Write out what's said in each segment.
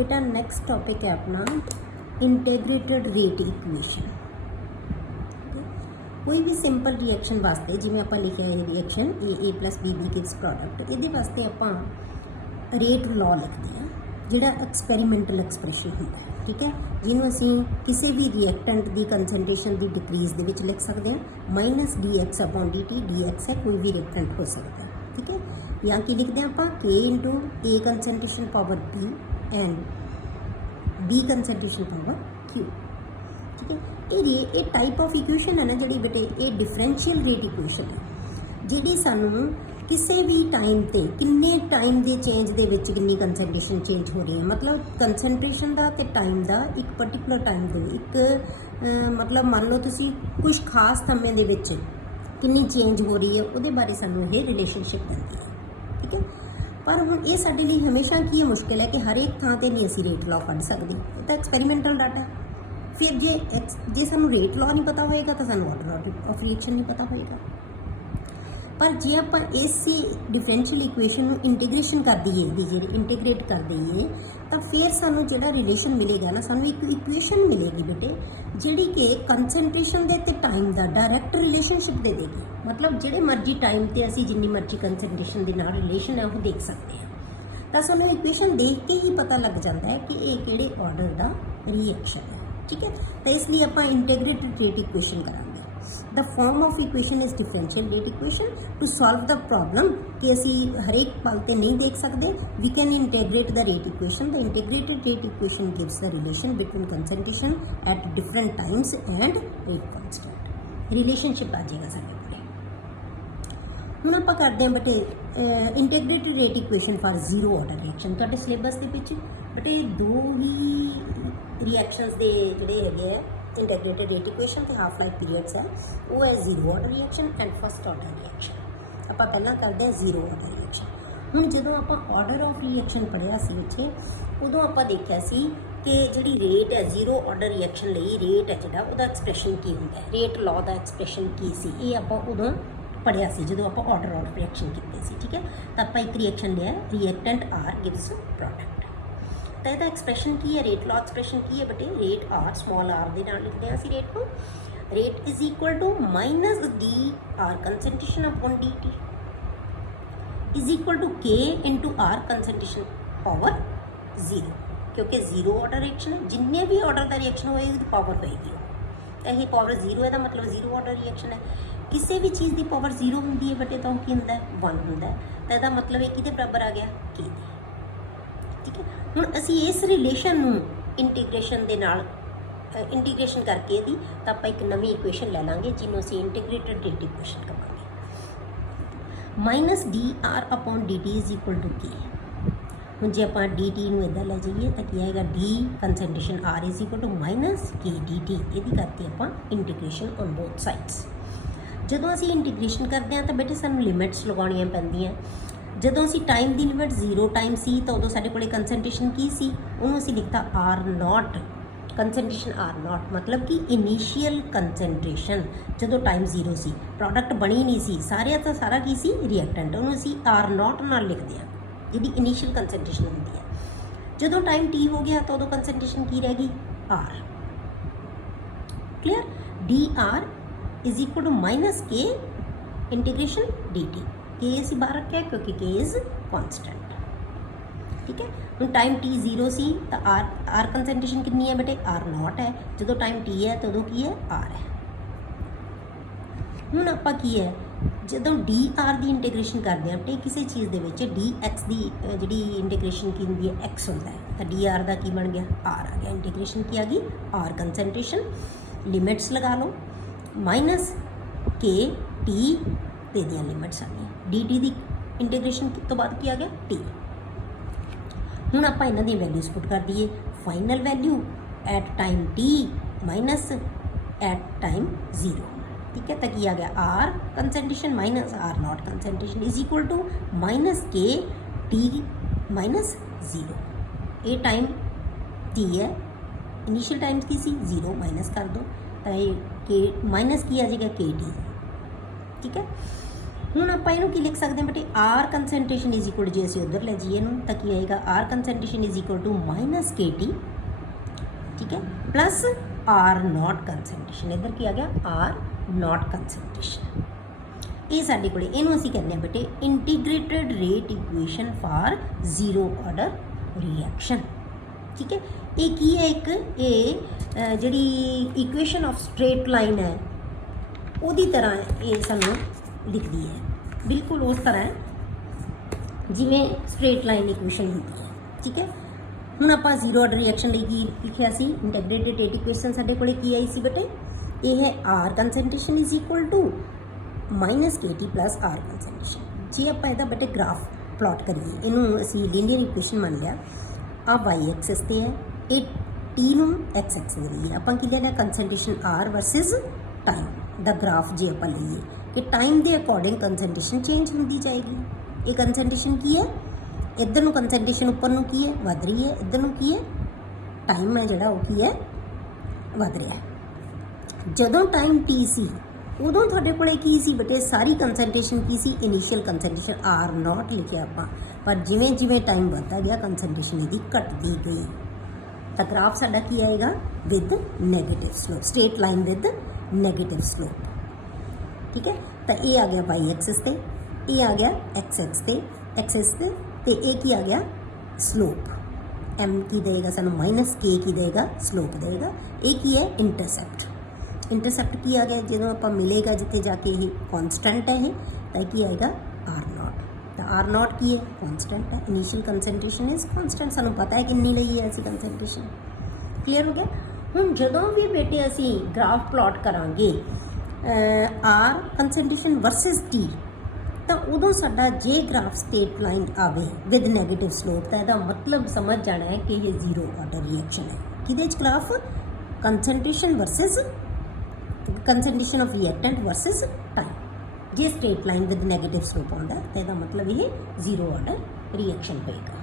बेटा next topic है अपना इंटीग्रेटेड रेट इक्वेशन। कोई भी सिंपल रिएक्शन वास्ते जिवें आपां लिखिया है रिएक्शन ए प्लस बी गिव्स प्रोडक्ट, इहदे वास्ते आपां रेट लॉ लिखते हैं जिहड़ा एक्सपैरीमेंटल एक्सप्रैशन होंदा है। ठीक है, जिन्हों असीं किसी भी रिएक्टेंट की कंसनट्रेशन की डिक्रीज दे विच लिख सकते हैं minus D x upon d T. D x है कोई भी रिएक्टेंट हो सकता है। ठीक है, या कि लिखते हैं आप के into A concentration power B and B concentration power Q. ठीक है, ये टाइप ऑफ इक्वेशन है ना जी बेटे, ये डिफरेंशियल रेट इक्वेशन है जी सानू किसी भी टाइम ते किन्ने टाइम के चेंज दे विच किन्नी कंसनट्रेशन चेंज हो रही है, मतलब कंसनट्रेशन का ते टाइम का एक पर्टिकुलर टाइम दो एक मतलब मान लो तुसी कुछ खास समय दे विच किन्नी चेंज हो रही है उहदे बारे सानू ये रिलेशनशिप बनती है। ठीक है, पर हुण ये साडे लई हमेशा की मुश्किल है कि हर एक थां ते नहीं असीं रेट लॉ कढ सकदे, ये तो एक्सपैरीमेंटल डाटा है। फिर जे सानू रेट लॉ नहीं पता होएगा तो सानू ऑर्डर ऑफ रिएक्शन नहीं पता होएगा। पर जे आप इस डिफरेंशियल इक्वेशन में इंटीग्रेशन कर दईए जी इंटीग्रेट कर दईए तो फिर सानू जो रिलेशन मिलेगा ना, सानू एक इक्वेशन मिलेगी बेटे जी कि कंसनट्रेशन के टाइम का डायरैक्ट रिलेशनशिप दे देगी। मतलब जिहड़े मर्जी टाइम पर असी जिन्नी मर्जी कंसनट्रेशन के नाल रिलेशन है वो देख सकते हैं, तो सानू इक्वेशन देख के ही पता लग जाता है कि ये किहड़े ऑर्डर का रिएक्शन है। ठीक है, तो इसलिए आप इंटीग्रेटेड रेट इक्वेशन करांगे। The form of equation is differential rate equation. To solve the problem कि असी हर एक पल ते नहीं देख सकते, we can integrate the rate equation. The integrated rate equation gives the relation between concentration at different times and rate constant. Relationship आ जाएगा साडे कोल। हुण आपां करदे हां बटे integrated rate equation for zero order reaction. तुहाडे सिलेबस दे विच बटे दो ही रिएक्शनस दे जिहड़े हैगे आ इंटीग्रेटेड रेट इक्वेशन तो हाफ लाइफ पीरियड्स है, वो है zero order reaction and first order reaction. आप पहला करते हैं जीरो ऑर्डर रिएक्शन। हुण जदों आप ऑर्डर ऑफ रिएक्शन पढ़िया सी विच उदों आप देखिया सी कि जिहड़ी रेट है जीरो ऑर्डर रिएक्शन लई रेट है जिहड़ा उहदा एक्सप्रैशन की हुंदा है, रेट लॉ दा एक्सप्रैशन की सी, ये आप उदों पढ़िया सी जदों आप ऑर्डर ऑफ रिएक्शन कीते सी। ठीक है, तो आप एक रिएक्शन लिया रिएक्टेंट आर गिव्स प्रोडक्ट। तो यदा एक्सप्रैशन की है, रेट लॉ एक्सप्रैशन की है बटे रेट आर स्मॉल आर के नाल लिखते हैं असी रेट को। Rate is equal to minus d R concentration upon d t is equal to k into R concentration power zero, क्योंकि जीरो ऑर्डर रिएक्शन है, जिन्ने भी ऑर्डर का रिएक्शन होएगी तो पावर होएगी, तो यह पावर जीरो है, मतलब जीरो ऑर्डर रिएक्शन है। किसी भी चीज़ की पावर जीरो होंगी है बटे तो की होंदा है 1 होंदा है, तो यदा मतलब एक किहदे बराबर आ गया के दे। ठीक है, हुण असी इस रिलेशन नूं इंटीग्रेशन दे नाल इंटीग्रेशन करके यदि तो आप एक नवी इक्वेशन ले लांगे जिन्हों असी इंटीग्रेटेड रेट इक्वेशन कहांगे। Minus d R upon d t is equal to k. हुण जे आपां डी टी नूं इदां ले जाइए तो की आएगा D concentration R is equal to minus K D T. इहदी करके आपां इंटीग्रेशन ऑन बोथ साइड्स। जदों असी इंटीग्रेशन करते हैं तो बेटे सानूं लिमिट्स लगाउणियां पैंदियां। जदों असी टाइम की लिमिट जीरो टाइम सी तो उदों साडे कोले कंसनट्रेशन की सी, उन्होंने असी लिखता R not, concentration R not, मतलब कि इनीशियल कंसनट्रेशन जदों टाइम जीरो सी, प्रोडक्ट बनी नहीं सी, सारे तो सारा की सी रिएक्टेंट, उन्होंने असी आर नॉट नाल लिखते हैं जिहदी इनीशियल कंसनट्रेशन होंदी है। जदों टाइम टी हो गया तो उदों कंसनट्रेशन की रह गई R. Clear, D R is equal to minus K integration D T. K असी बाहर रखे क्योंकि के इज कॉन्स्टेंट। ठीक है, हम टाइम टी जीरो सी तो आर कंसनट्रेशन कितनी है बेटे आर नॉट है, जो टाइम टी है तो उदों की है आर है। हुण आपां की है जदों डी आर की इंटीग्रेशन करते हैं बेटे किसी चीज़ के विच डी एक्स की जी इंटीग्रेशन की होंगी है एक्स होंदा है, तो डी आर का की बन गया आर आ गया, इंटीग्रेशन की आ गई आर कंसनट्रेशन। लिमिट्स लगा लो माइनस के टी ते दियां लिमिट्स आ गई, डी टी की इंटीग्रेशन तो बाद की आ गया टी। हुण आपां इन्हां दी वैल्यूज पुट कर दीए, final value at time T minus at time zero. ठीक है, तो की आ गया R concentration minus R not concentration is equal to minus K T minus zero. ये टाइम टी है, इनिशियल टाइम की सी जीरो माइनस कर दो तो ये के माइनस की आ जाएगा के टी। ठीक है, ਹੁਣ ਆਪਾਂ ਇਹਨੂੰ ਕੀ ਲਿਖ ਸਕਦੇ ਹਾਂ ਬੇਟੇ, ਆਰ ਕੰਸੈਂਟ੍ਰੇਸ਼ਨ ਇਜ਼ ਇਕੁਅਲ, ਜੇ ਅਸੀਂ ਉਧਰ ਲੈ ਜਾਈਏ ਇਹਨੂੰ ਤਾਂ ਕੀ ਆਏਗਾ, R concentration is equal to minus KT, ਠੀਕ ਹੈ, ਪਲੱਸ ਆਰ ਨॉट ਕੰਸੈਂਟ੍ਰੇਸ਼ਨ, ਇੱਧਰ ਕੀ ਆ ਗਿਆ, ਆਰ ਨॉट ਕੰਸੈਂਟ੍ਰੇਸ਼ਨ। ਇਹ ਸਾਡੇ ਕੋਲੇ, ਇਹਨੂੰ ਅਸੀਂ ਕਹਿੰਦੇ ਹਾਂ ਬੇਟੇ integrated rate equation for zero order reaction, ਠੀਕ ਹੈ। ਇਹ ਕੀ ਹੈ, ਇੱਕ ਇਹ ਜਿਹੜੀ ਇਕੁਏਸ਼ਨ ਆਫ ਸਟ੍ਰੇਟ ਲਾਈਨ ਹੈ ਉਹਦੀ ਤਰ੍ਹਾਂ ਇਹ ਸਾਨੂੰ ਲਿਖਦੀ ਹੈ, ਬਿਲਕੁਲ ਉਸ ਤਰ੍ਹਾਂ ਜਿਵੇਂ ਸਟ੍ਰੇਟ ਲਾਈਨ ਇਕੁਏਸ਼ਨ ਹੁੰਦੀ ਹੈ, ਠੀਕ ਹੈ। ਹੁਣ ਆਪਾਂ ਜ਼ੀਰੋ ਆਰਡਰ ਰਿਐਕਸ਼ਨ ਲਈ ਕੀ ਲਿਖਿਆ ਸੀ, ਇੰਟੀਗ੍ਰੇਟਡ ਰੇਟ ਇਕੁਏਸ਼ਨ ਸਾਡੇ ਕੋਲੇ ਕੀ ਆਈ ਸੀ ਬੇਟੇ, ਇਹ ਹੈ R concentration is equal to minus KT plus R concentration. ਜੇ ਆਪਾਂ ਇਹਦਾ ਬੇਟੇ ਗ੍ਰਾਫ ਪਲਾਟ ਕਰੀਏ, ਇਹਨੂੰ ਅਸੀਂ ਲੀਨੀਅਰ ਇਕੁਏਸ਼ਨ ਮੰਨ ਲਿਆ, ਆ y ਐਕਸਿਸ ਤੇ ਹੈ, ਇਹ t ਨੂੰ x ਐਕਸਿਸ ਦੇ ਲਈ ਆਪਾਂ ਕੀ ਲੈਣਾ, ਕੰਸੈਂਟ੍ਰੇਸ਼ਨ r ਵਰਸਸ ਟਾਈਮ ਦਾ ਗ੍ਰਾਫ ਜੇ ਆਪਾਂ ਲਈਏ ਕਿ ਟਾਈਮ ਦੇ ਅਕੋਰਡਿੰਗ ਕੰਸੈਂਟ੍ਰੇਸ਼ਨ ਚੇਂਜ ਹੁੰਦੀ ਜਾਏਗੀ। ਇਹ ਕੰਸੈਂਟ੍ਰੇਸ਼ਨ ਕੀ ਹੈ, ਇੱਧਰ ਨੂੰ ਕੰਸੈਂਟ੍ਰੇਸ਼ਨ ਉੱਪਰ ਨੂੰ ਕੀ ਹੈ, ਵੱਧ ਰਹੀ ਹੈ, ਇੱਧਰ ਨੂੰ ਕੀ ਹੈ, ਟਾਈਮ ਹੈ ਜਿਹੜਾ ਉਹ ਕੀ ਹੈ, ਵੱਧ ਰਿਹਾ ਹੈ। ਜਦੋਂ ਟਾਈਮ t ਸੀ ਉਦੋਂ ਤੁਹਾਡੇ ਕੋਲੇ ਕੀ ਸੀ ਬੇਟੇ, ਸਾਰੀ ਕੰਸੈਂਟ੍ਰੇਸ਼ਨ ਕੀ ਸੀ, ਇਨੀਸ਼ੀਅਲ ਕੰਸੈਂਟ੍ਰੇਸ਼ਨ R0 ਲਿਖਿਆ ਆਪਾਂ, ਪਰ ਜਿਵੇਂ ਜਿਵੇਂ ਟਾਈਮ ਵੱਧਦਾ ਗਿਆ ਕੰਸੈਂਟ੍ਰੇਸ਼ਨ ਇਹਦੀ ਘਟਦੀ ਗਈ। ਤਾਂ ਗ੍ਰਾਫ ਸਾਡਾ ਕੀ ਆਏਗਾ, with negative slope, straight line with negative slope, ਠੀਕ ਹੈ। ਤਾਂ ਇਹ ਆ ਗਿਆ y ਐਕਸਿਸ ਤੇ, ਇਹ ਆ ਗਿਆ x ਐਕਸਿਸ ਤੇ ਇਹ ਕੀ ਆ ਗਿਆ, ਸਲੋਪ m ਕੀ ਦੇਗਾ ਸਾਨੂੰ, ਮਾਈਨਸ k ਕੀ ਦੇਗਾ, ਸਲੋਪ ਦੇਗਾ। ਇਹ ਕੀ ਹੈ, ਇੰਟਰਸੈਪਟ। ਇੰਟਰਸੈਪਟ ਕੀ ਆ ਗਿਆ, ਜਦੋਂ ਆਪਾਂ ਮਿਲੇਗਾ ਜਿੱਥੇ ਜਾ ਕੇ ਇਹ ਕੌਨਸਟੈਂਟ ਹੈ, ਇਹ ਤਾਂ ਕੀ ਆਏਗਾ, R0। ਤਾਂ R0 ਕੀ ਹੈ, ਕੌਨਸਟੈਂਟ ਹੈ, ਇਨੀਸ਼ੀਅਲ ਕੰਸੈਂਟ੍ਰੇਸ਼ਨ ਇਜ਼ ਕੌਨਸਟੈਂਟ, ਸਾਨੂੰ ਪਤਾ ਹੈ ਕਿੰਨੀ ਲਈ ਹੈ ਅਸੀਂ ਕੰਸੈਂਟ੍ਰੇਸ਼ਨ, ਕਲੀਅਰ ਹੋ ਗਿਆ। ਹੁਣ ਜਦੋਂ ਵੀ ਬੇਟੇ ਅਸੀਂ ਗ੍ਰਾਫ ਪਲਾਟ ਕਰਾਂਗੇ R ਕੰਸੈਂਟ੍ਰੇਸ਼ਨ ਵਰਸਸ T, ਤਾਂ ਉਦੋਂ ਸਾਡਾ ਜੇ ਗ੍ਰਾਫ ਸਟ੍ਰੇਟ ਲਾਈਨ ਆਵੇ ਵਿਦ ਨੈਗੇਟਿਵ ਸਲੋਪ, ਤਾਂ ਇਹਦਾ ਮਤਲਬ ਸਮਝ ਜਾਣਾ ਹੈ ਕਿ ਇਹ ਜ਼ੀਰੋ ਆਰਡਰ ਰਿਐਕਸ਼ਨ ਹੈ। ਕਿਹਦੇ 'ਚ graph, concentration versus concentration of reactant versus time. ਜੇ straight line with negative slope ਆਉਂਦਾ ਤਾਂ ਇਹਦਾ ਮਤਲਬ ਇਹ ਜ਼ੀਰੋ ਆਰਡਰ ਰਿਐਕਸ਼ਨ ਹੋਏਗਾ,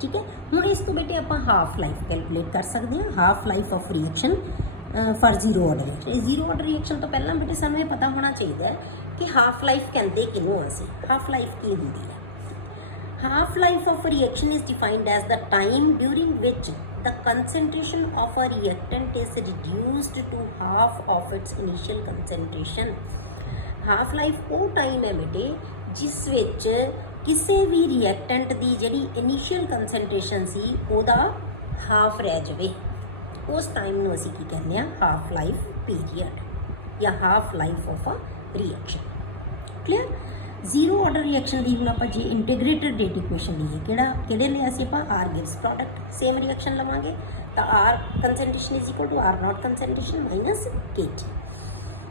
ਠੀਕ ਹੈ। ਹੁਣ ਇਸ ਤੋਂ ਬੇਟੇ ਆਪਾਂ ਹਾਫ ਲਾਈਫ ਕੈਲਕੂਲੇਟ ਕਰ ਸਕਦੇ ਹਾਂ, half life of reaction for zero order reaction. Zero order reaction ਤੋਂ ਪਹਿਲਾਂ ਬੇਟੇ ਸਾਨੂੰ ਇਹ ਪਤਾ ਹੋਣਾ ਚਾਹੀਦਾ ਹੈ ਕਿ ਹਾਫ ਲਾਈਫ ਕਹਿੰਦੇ ਕਿਹਨੂੰ ਅਸੀਂ, ਹਾਫ ਲਾਈਫ ਕੀ ਹੁੰਦੀ ਹੈ। Half life of a reaction is defined as the time during which the concentration of a reactant is reduced to half of its initial concentration. Half life ਉਹ time ਹੈ ਬੇਟੇ ਜਿਸ ਵਿੱਚ ਕਿਸੇ ਵੀ ਰਿਐਕਟੈਂਟ ਦੀ ਜਿਹੜੀ initial concentration ਸੀ ਉਹਦਾ half ਰਹਿ ਜਾਵੇ, ਉਸ ਟਾਈਮ ਨੂੰ ਅਸੀਂ ਕੀ ਕਹਿੰਦੇ ਹਾਂ, ਹਾਫ ਲਾਈਫ ਪੀਰੀਅਡ ਜਾਂ half life of a reaction, clear. Zero order reaction ਦੀ ਹੁਣ ਆਪਾਂ ਜੇ ਇੰਟੀਗ੍ਰੇਟਡ ਰੇਟ ਇਕੁਏਸ਼ਨ ਲਈਏ, ਕਿਹੜੇ ਲਿਆ ਸੀ ਆਪਾਂ, R gives product, same reaction ਲਵਾਂਗੇ ਤਾਂ R concentration is equal to R0 concentration minus KT।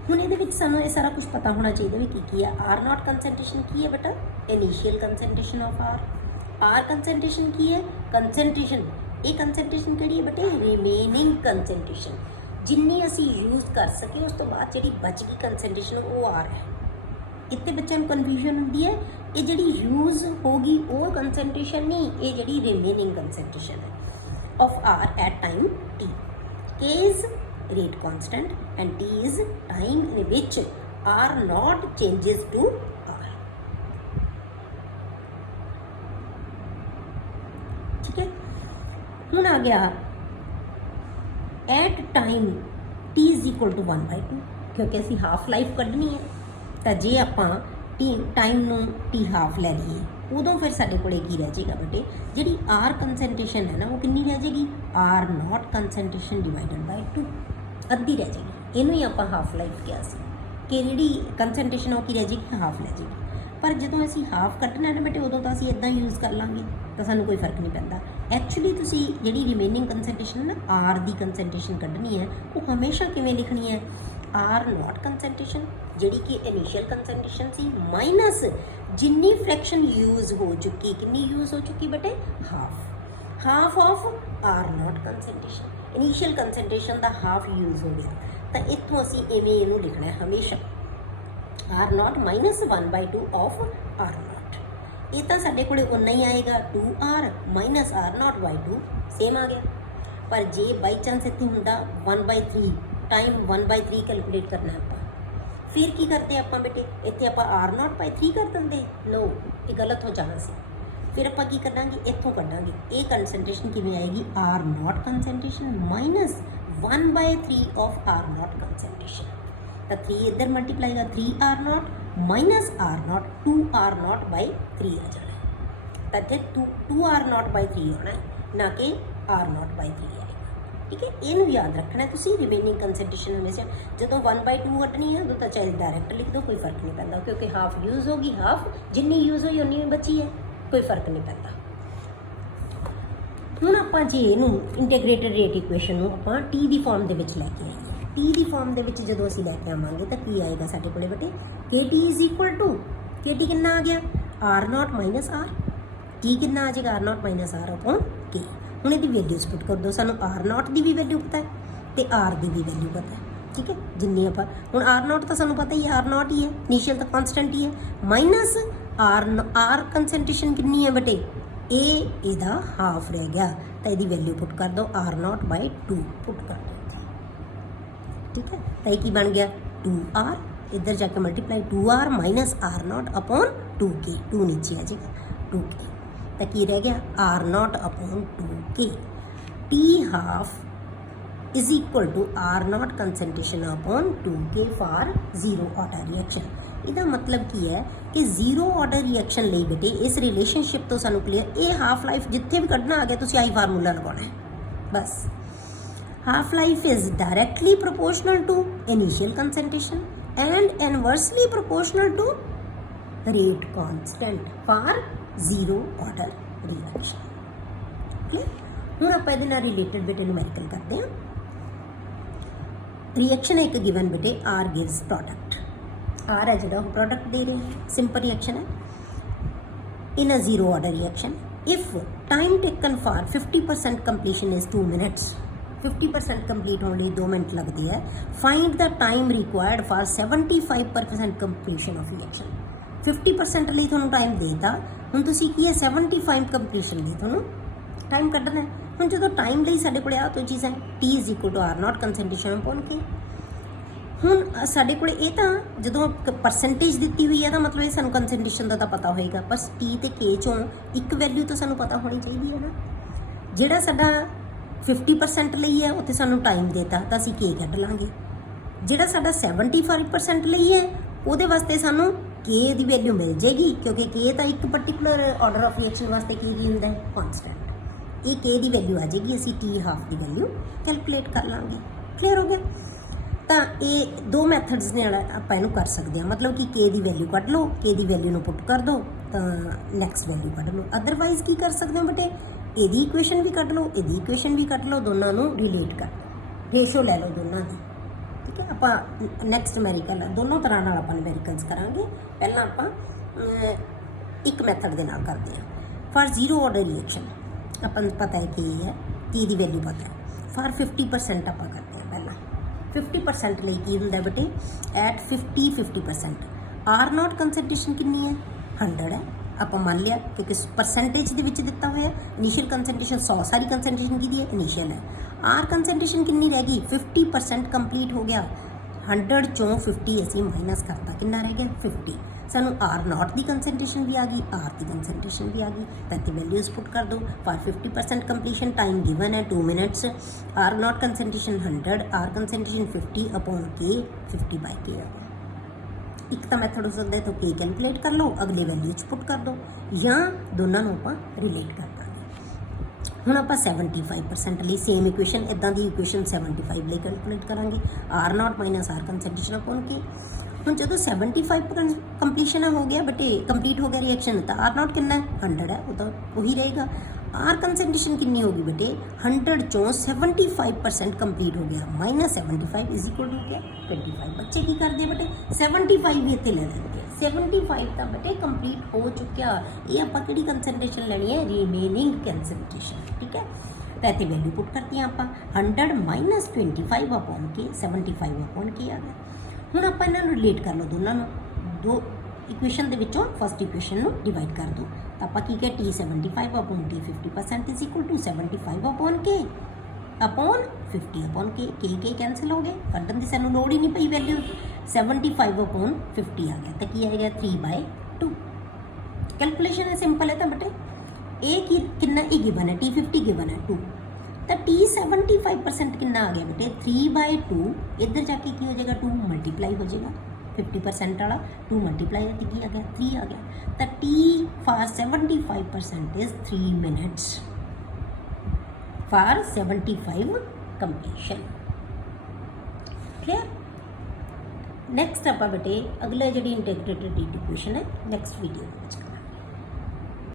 ਹੁਣ ਇਹਦੇ ਵਿੱਚ ਸਾਨੂੰ ਇਹ ਸਾਰਾ ਕੁਝ ਪਤਾ ਹੋਣਾ ਚਾਹੀਦਾ ਵੀ ਕੀ ਹੈ। R0 ਕੰਸੈਂਟ੍ਰੇਸ਼ਨ ਕੀ ਹੈ ਬੇਟਾ, ਇਨੀਸ਼ੀਅਲ ਕੰਸੈਂਟ੍ਰੇਸ਼ਨ ਆਫ R ਕੰਸੈਂਟ੍ਰੇਸ਼ਨ ਕੀ ਹੈ, ਕੰਸੈਂਟ੍ਰੇਸ਼ਨ, ਇਹ ਕੰਸੈਂਟ੍ਰੇਸ਼ਨ ਕਿਹੜੀ ਹੈ ਬੇਟੇ, ਰਿਮੇਨਿੰਗ ਕੰਸੈਂਟ੍ਰੇਸ਼ਨ, ਜਿੰਨੀ ਅਸੀਂ ਯੂਜ਼ ਕਰ ਸਕੇ ਉਸ ਤੋਂ ਬਾਅਦ ਜਿਹੜੀ ਬਚ ਗਈ ਕੰਸੈਂਟ੍ਰੇਸ਼ਨ ਉਹ R ਹੈ। ਇੱਥੇ ਬੱਚਿਆਂ ਨੂੰ ਕਨਫਿਊਜ਼ਨ ਹੁੰਦੀ ਹੈ, ਇਹ ਜਿਹੜੀ ਯੂਜ਼ ਹੋਗੀ ਉਹ ਕੰਸੈਂਟ੍ਰੇਸ਼ਨ ਨਹੀਂ, ਇਹ ਜਿਹੜੀ ਰਿਮੇਨਿੰਗ ਕੰਸੈਂਟ੍ਰੇਸ਼ਨ ਹੈ of R at time T। K is rate constant and T is time in which R0 changes to R, ठीक है। ਹੁਣ ਆ ਗਿਆ at time T is equal to 1/2, ਕਿਉਂਕਿ ਅਸੀਂ ਹਾਫ ਲਾਈਫ ਕੱਢਣੀ ਹੈ, ਤਾਂ ਜੇ ਆਪਾਂ ਟਾਈਮ ਨੂੰ T ਹਾਫ ਲੈ ਲਈਏ ਉਦੋਂ ਫਿਰ ਸਾਡੇ ਕੋਲੇ ਕੀ ਰਹਿ ਜਾਏਗਾ ਬੇਟੇ, ਜਿਹੜੀ R ਕੰਸੈਂਟ੍ਰੇਸ਼ਨ ਹੈ ਨਾ ਉਹ ਕਿੰਨੀ ਰਹਿ ਜਾਏਗੀ, R0 ਕੰਸੈਂਟ੍ਰੇਸ਼ਨ ਡਿਵਾਈਡਡ ਬਾਈ 2, ਅੱਧੀ ਰਹਿ ਜਾਏਗੀ। ਇਹਨੂੰ ਹੀ ਆਪਾਂ ਹਾਫ ਲਾਈਫ ਕਿਹਾ ਸੀ ਕਿ ਜਿਹੜੀ ਕੰਸੈਂਟ੍ਰੇਸ਼ਨ ਉਹ ਕੀ ਰਹਿ ਜਾਏਗੀ, ਹਾਫ ਲੈ ਜਾਏਗੀ। ਪਰ ਜਦੋਂ ਅਸੀਂ ਹਾਫ ਕੱਢਣਾ ਹੈ ਨਾ ਬੇਟੇ ਉਦੋਂ ਤਾਂ ਅਸੀਂ ਇੱਦਾਂ ਯੂਜ਼ ਕਰ ਲਾਂਗੇ, ਤਾਂ ਸਾਨੂੰ ਕੋਈ ਫਰਕ ਨਹੀਂ ਪੈਂਦਾ। ਐਕਚੁਅਲੀ ਤੁਸੀਂ ਜਿਹੜੀ ਰਿਮੇਨਿੰਗ ਕੰਸੈਂਟ੍ਰੇਸ਼ਨ ਨਾ R ਦੀ ਕੰਸੈਂਟ੍ਰੇਸ਼ਨ ਕੱਢਣੀ ਹੈ ਉਹ ਹਮੇਸ਼ਾ ਕਿਵੇਂ ਲਿਖਣੀ ਹੈ, R0 ਕੰਸੈਂਟ੍ਰੇਸ਼ਨ ਜਿਹੜੀ ਕਿ ਇਨੀਸ਼ੀਅਲ ਕੰਸੈਂਟ੍ਰੇਸ਼ਨ ਸੀ ਮਾਈਨਸ ਜਿੰਨੀ ਫ੍ਰੈਕਸ਼ਨ ਯੂਜ਼ ਹੋ ਚੁੱਕੀ, ਕਿੰਨੀ ਯੂਜ਼ ਹੋ ਚੁੱਕੀ ਬੇਟੇ, half of R0 concentration, initial concentration ਦਾ ਹਾਫ ਯੂਜ਼ ਹੋ ਗਿਆ। ਤਾਂ ਇੱਥੋਂ ਅਸੀਂ ਇਵੇਂ ਇਹਨੂੰ ਲਿਖਣਾ ਹੈ ਹਮੇਸ਼ਾ, R0 ਮਾਈਨਸ 1/2 ਆਫ R0। ਇਹ ਤਾਂ ਸਾਡੇ ਕੋਲੇ ਉਨਾ ਹੀ ਆਏਗਾ, 2R ਮਾਈਨਸ R0/2 ਸੇਮ ਆ ਗਿਆ। ਪਰ ਜੇ ਬਾਈ ਚਾਂਸ ਇੱਥੇ ਹੁੰਦਾ 1/3 ਟਾਈਮ 1/3 ਕੈਲਕੂਲੇਟ ਕਰਨਾ ਆਪਾਂ, फिर की करते ਆਪਾਂ बेटे, ਇੱਥੇ ਆਪਾਂ R0/3 कर ਦਿੰਦੇ। नो, ये गलत हो जाना सी। फिर ਆਪਾਂ ਕੀ ਕਰਾਂਗੇ, ਇੱਥੋਂ ਕੱਢਾਂਗੇ ਇਹ ਕੰਸੈਂਟ੍ਰੇਸ਼ਨ ਕਿਵੇਂ ਆਏਗੀ, R0 concentration minus 1/3 of R0 concentration. तो 3 इधर मल्टीप्लाई का 3R0 माइनस R0 2R0/3 आ जाना है। तो इतने 2R0/3 होना है, ना कि R0/3 आएगा। ठीक है, इनू याद रखना है तुसी। रिमेनिंग कंसनट्रेशन हमेशा जो 1/2 कटनी है उदों तो चाहे डायरैक्ट लिख दो, कोई फर्क नहीं पैंदा, क्योंकि हाफ यूज़ होगी, हाफ जिन्नी यूज़ हुई उन्नी बची है, कोई फर्क नहीं पैंदा। ਹੁਣ ਆਪਾਂ ਜੇ ਇਹਨੂੰ ਇੰਟੀਗ੍ਰੇਟਡ ਰੇਟ ਇਕੁਏਸ਼ਨ ਨੂੰ ਆਪਾਂ ਟੀ ਦੀ ਫਾਰਮ ਦੇ ਵਿੱਚ ਲੈ ਕੇ ਆਈਏ। ਟੀ ਦੀ ਫਾਰਮ ਦੇ ਵਿੱਚ ਜਦੋਂ ਅਸੀਂ ਲੈ ਕੇ ਆਵਾਂਗੇ ਤਾਂ ਕੀ ਆਏਗਾ ਸਾਡੇ ਕੋਲੇ ਬੇਟੇ, KT = KT ਕਿੰਨਾ ਆ ਗਿਆ, R0 ਮਾਈਨਸ R। T ਕਿੰਨਾ ਆ ਜਾਏਗਾ, R0 - R/K। ਹੁਣ ਇਹਦੀ ਵੈਲਿਊਜ਼ ਪੁੱਟ ਕਰ ਦਿਓ। ਸਾਨੂੰ R0 ਦੀ ਵੀ ਵੈਲਿਊ ਪਤਾ ਹੈ ਤੇ R ਦੀ ਵੀ ਵੈਲਿਊ ਪਤਾ ਹੈ। ਠੀਕ ਹੈ, ਜਿੰਨੀ ਆਪਾਂ ਹੁਣ R0 ਤਾਂ ਸਾਨੂੰ ਪਤਾ ਹੀ ਹੈ, R0 ਹੀ ਹੈ, ਇਨੀਸ਼ੀਅਲ ਤਾਂ ਕਨਸਟੈਂਟ ਹੀ ਹੈ, ਮਾਈਨਸ R ਕੰਸੈਂਟ੍ਰੇਸ਼ਨ ਕਿੰਨੀ ਹੈ ਬੇਟੇ, ਇਹ ਇਹਦਾ ਹਾਫ ਰਹਿ ਗਿਆ, ਤਾਂ ਇਹਦੀ ਵੈਲਿਊ ਪੁੱਟ ਕਰ ਦਿਓ, R0/2 ਪੁੱਟ ਕਰ ਦਿਓ। ਠੀਕ ਹੈ, ਤਾਂ ਇਹ ਕੀ ਬਣ ਗਿਆ, 2R, ਇੱਧਰ ਜਾ ਕੇ ਮਲਟੀਪਲਾਈ 2R ਮਾਈਨਸ R0/2K, 2 ਨੀਚੇ ਆ ਜਾਏਗਾ 2K, ਤਾਂ ਕੀ ਰਹਿ ਗਿਆ, R0/2K। T half is equal to R0 concentration upon 2K for zero order reaction। ਇਹਦਾ ਮਤਲਬ ਕੀ ਹੈ ਕਿ ਜ਼ੀਰੋ ਆਰਡਰ ਰਿਐਕਸ਼ਨ ਲਈ ਬੇਟੇ ਇਸ ਰਿਲੇਸ਼ਨਸ਼ਿਪ ਤੋਂ ਸਾਨੂੰ ਕਲੀਅਰ, ਇਹ ਹਾਫ ਲਾਈਫ ਜਿੱਥੇ ਵੀ ਕੱਢਣਾ ਆ ਗਿਆ ਤੁਸੀਂ ਆਹੀ ਫਾਰਮੂਲਾ ਲਗਾਉਣਾ ਹੈ ਬਸ। Half life is directly proportional to initial concentration and inversely proportional to rate constant for zero order reaction. Clear. ਹੁਣ ਆਪਾਂ ਇਹਦੇ ਨਾਲ ਰਿਲੇਟਡ ਬੇਟੇ ਨੂਮੈਰੀਕਲ ਕਰਦੇ ਹਾਂ। रिएक्शन है एक गिवन बेटे, R gives प्रोडक्ट, R है जो प्रोडक्ट दे रहे हैं, सिंपल रिएक्शन है। In a zero order reaction if time taken for 50% completion is 2 minutes, 50% complete होने 2 मिनट लगती है, find the time required for 75% completion of reaction. 50% ਲਈ ਤੁਹਾਨੂੰ टाइम देता, ਹੁਣ ਤੁਸੀਂ ਕੀ ਹੈ 75 कंप्लीशन ਲਈ ਤੁਹਾਨੂੰ टाइम ਕੱਢਣਾ है। ਹੁਣ ਜਦੋਂ ਟਾਈਮ ਲਈ ਸਾਡੇ ਕੋਲ ਆ ਦੋ ਚੀਜ਼ਾਂ, T = R0 ਕੰਸੈਂਟ੍ਰੇਸ਼ਨ ਅਪੋਨ K। ਹੁਣ ਸਾਡੇ ਕੋਲ ਇਹ ਤਾਂ ਜਦੋਂ ਪਰਸੈਂਟੇਜ ਦਿੱਤੀ ਹੋਈ ਹੈ ਤਾਂ ਮਤਲਬ ਇਹ ਸਾਨੂੰ ਕੰਸੈਂਟ੍ਰੇਸ਼ਨ ਦਾ ਤਾਂ ਪਤਾ ਹੋਏਗਾ, ਪਰ T ਤੇ K ਚੋਂ ਇੱਕ ਵੈਲਿਊ ਤਾਂ ਸਾਨੂੰ ਪਤਾ ਹੋਣੀ ਚਾਹੀਦੀ ਹੈ ਨਾ। ਜਿਹੜਾ ਸਾਡਾ 50% ਲਈ ਹੈ ਉੱਥੇ ਸਾਨੂੰ ਟਾਈਮ ਦੇਤਾ ਤਾਂ ਅਸੀਂ K ਕੱਢ ਲਾਂਗੇ। ਜਿਹੜਾ ਸਾਡਾ 75% ਲਈ ਹੈ ਉਹਦੇ ਵਾਸਤੇ ਸਾਨੂੰ K ਦੀ ਵੈਲਿਊ ਮਿਲ ਜਾਏਗੀ, ਕਿਉਂਕਿ K ਤਾਂ ਇੱਕ ਪਰਟੀਕੂਲਰ ਆਰਡਰ ਆਫ ਰਿਐਕਸ਼ਨ ਵਾਸਤੇ ਕੀ ਹੁੰਦਾ ਹੈ, ਕਨਸਟੈਂਟ। ਇਹ K ਦੀ ਵੈਲਿਊ ਆ ਜਾਏਗੀ, ਅਸੀਂ T ਹਾਫ ਦੀ ਵੈਲਿਊ ਕੈਲਕੂਲੇਟ ਕਰ ਲਾਂਗੇ। ਕਲੀਅਰ ਹੋ ਗਿਆ। ਤਾਂ ਇਹ ਦੋ ਮੈਥਡਸ ਨਾਲ ਆਪਾਂ ਇਹਨੂੰ ਕਰ ਸਕਦੇ ਹਾਂ, ਮਤਲਬ ਕਿ K ਦੀ ਵੈਲਿਊ ਕੱਢ ਲਓ, K ਦੀ ਵੈਲਿਊ ਨੂੰ ਪੁੱਟ ਕਰ ਦਿਓ ਤਾਂ ਨੈਕਸਟ ਵੈਲਿਊ ਕੱਢ ਲਓ। ਅਦਰਵਾਈਜ਼ ਕੀ ਕਰ ਸਕਦੇ ਹੋ ਬੇਟੇ, ਇਹਦੀ ਇਕੁਏਸ਼ਨ ਵੀ ਕੱਢ ਲਓ, ਇਹਦੀ ਇਕੁਏਸ਼ਨ ਵੀ ਕੱਢ ਲਓ, ਦੋਨਾਂ ਨੂੰ ਰਿਲੇਟ ਕਰ ਲਓ, ਰੇਸ਼ੋ ਲੈ ਲਓ ਦੋਨਾਂ ਦੀ। ਠੀਕ ਹੈ, ਆਪਾਂ ਨੈਕਸਟ ਮੈਰੀਕਲ ਦੋਨੋਂ ਤਰ੍ਹਾਂ ਨਾਲ ਆਪਾਂ ਮੈਰੀਕਲਸ ਕਰਾਂਗੇ। ਪਹਿਲਾਂ ਆਪਾਂ ਇੱਕ ਮੈਥਡ ਦੇ ਨਾਲ ਕਰਦੇ ਹਾਂ। ਫਾਰ ਜ਼ੀਰੋ ਆਰਡਰ ਰਿਐਕਸ਼ਨ ਆਪਾਂ ਨੂੰ ਪਤਾ ਹੈ ਕੀ ਹੈ, T ਦੀ ਵੈਲਿਊ ਪਤਾ ਹੈ। ਫਾਰ 50% ਆਪਾਂ ਕਰਦੇ ਹਾਂ। ਪਹਿਲਾਂ 50% ਲਈ ਕੀ ਹੁੰਦਾ ਬੇਟੇ, ਐਟ 50% R0 ਕੰਸੈਂਟ੍ਰੇਸ਼ਨ ਕਿੰਨੀ ਹੈ, 100 ਹੈ। ਆਪਾਂ ਮੰਨ ਲਿਆ ਕਿਉਂਕਿ ਪਰਸੈਂਟੇਜ ਦੇ ਵਿੱਚ ਦਿੱਤਾ ਹੋਇਆ, ਇਨੀਸ਼ੀਅਲ ਕੰਸੈਂਟ੍ਰੇਸ਼ਨ 100, ਸਾਰੀ ਕੰਸੈਂਟ੍ਰੇਸ਼ਨ ਕਿਹਦੀ ਹੈ, ਇਨੀਸ਼ੀਅਲ ਹੈ। R ਕੰਸੈਂਟ੍ਰੇਸ਼ਨ ਕਿੰਨੀ ਰਹਿ ਗਈ, 50% ਕੰਪਲੀਟ ਹੋ ਗਿਆ। 100 ਚੋਂ 50 ਅਸੀਂ ਮਾਈਨਸ ਕਰਤਾ, ਕਿੰਨਾ ਰਹਿ ਗਿਆ 50। ਸਾਨੂੰ R0 ਦੀ ਕੰਸੈਂਟ੍ਰੇਸ਼ਨ ਵੀ ਆ ਗਈ, R ਦੀ ਕੰਸੈਂਟ੍ਰੇਸ਼ਨ ਵੀ ਆ ਗਈ, ਤਾਂ ਇੱਥੇ ਵੈਲਿਊਜ਼ ਪੁੱਟ ਕਰ ਦਿਓ। ਫਾਰ 50% ਕੰਪਲੀਸ਼ਨ ਟਾਈਮ ਗਿਵਨ ਹੈ 2 minutes, R0 ਕੰਸੈਂਟ੍ਰੇਸ਼ਨ 100, R ਕੰਸੈਂਟ੍ਰੇਸ਼ਨ 50 upon K, 50/K ਆ ਗਿਆ। ਇੱਕ ਤਾਂ ਮੈਥਡ ਹੋ ਸਕਦਾ ਹੈ ਤਾਂ K ਕੈਲਕੂਲੇਟ ਕਰ ਲਓ, ਅਗਲੇ ਵੈਲਿਊ 'ਚ ਪੁੱਟ ਕਰ ਦਿਓ, ਜਾਂ ਦੋਨਾਂ ਨੂੰ ਆਪਾਂ ਰਿਲੇਟ ਕਰ ਦਾਂਗੇ। ਹੁਣ ਆਪਾਂ 75% ਲਈ ਸੇਮ ਇਕੁਏਸ਼ਨ, ਇੱਦਾਂ ਦੀ ਇਕੁਏਸ਼ਨ 75 ਲਈ ਕੈਲਕੂਲੇਟ ਕਰਾਂਗੇ, R0 - R ਕੰਸੈਂਟ੍ਰੇਸ਼ਨ ਅਪੋਨ K। ਹੁਣ ਜਦੋਂ 75% ਕੰਪਲੀਸ਼ਨ ਹੋ ਗਿਆ ਬੇਟੇ, ਕੰਪਲੀਟ ਹੋ ਗਿਆ ਰਿਐਕਸ਼ਨ, ਤਾਂ R0 ਕਿੰਨਾ ਹੈ, 100 ਹੈ, ਉਹ ਤਾਂ ਉਹੀ ਰਹੇਗਾ। R ਕੰਸੈਂਟ੍ਰੇਸ਼ਨ ਕਿੰਨੀ ਹੋ ਗਈ ਬੇਟੇ, 100 ਚੋਂ 75% ਕੰਪਲੀਟ ਹੋ ਗਿਆ, -75 = 25। ਬੱਚੇ ਕੀ ਕਰਦੇ ਬੇਟੇ, 75 ਵੀ ਇੱਥੇ ਲੈ ਲੈਂਦੇ ਆ, 75 ਤਾਂ ਬੇਟੇ ਕੰਪਲੀਟ ਹੋ ਚੁੱਕਿਆ। ਇਹ ਆਪਾਂ ਕਿਹੜੀ ਕੰਸੈਂਟ੍ਰੇਸ਼ਨ ਲੈਣੀ ਹੈ, ਰਿਮੇਨਿੰਗ ਕੰਸੈਂਟ੍ਰੇਸ਼ਨ। ਠੀਕ ਹੈ, ਤਾਂ ਇੱਥੇ ਵੈਲਿਊ ਪੁੱਟ ਕਰਤੀਆਂ ਆਪਾਂ, 100 - 25 ਅਪੋਨ K, 75 ਅਪੋਨ K ਆ ਗਿਆ। ਹੁਣ ਆਪਾਂ ਇਹਨਾਂ ਨੂੰ ਰਿਲੇਟ ਕਰ ਲਓ ਦੋਨਾਂ ਨੂੰ, ਦੋ ਇਕੁਏਸ਼ਨ ਦੇ ਵਿੱਚੋਂ ਫਸਟ ਇਕੁਏਸ਼ਨ ਨੂੰ ਡਿਵਾਈਡ ਕਰ ਦਿਓ। ਤਾਂ ਆਪਾਂ ਕੀ ਕਿਹਾ, T 75 upon T 50% = 75 upon K। Upon 50 upon के कैंसिल हो गए, कटन की सानू लोड़ ही नहीं पई वैल्यू। 75 अपॉन 50 आ गया, तो की आएगा 3/2। कैलकुलेशन है सिंपल है। तो बटे ए की कितना ए गिवन है, T50 गिवन है 2, तो T75% कितना आ गया बेटे 3/2। इधर जाके की हो जाएगा 2 मल्टीप्लाई हो जाएगा 50% वाला 2 मल्टीप्लाई है, की आ गया 3 आ गया। तो T for 75% is 3 minutes for 75 completion. Clear. Next आप बेटे अगला जी इंटीग्रेटेड इक्वेशन है नैक्सट वीडियो में।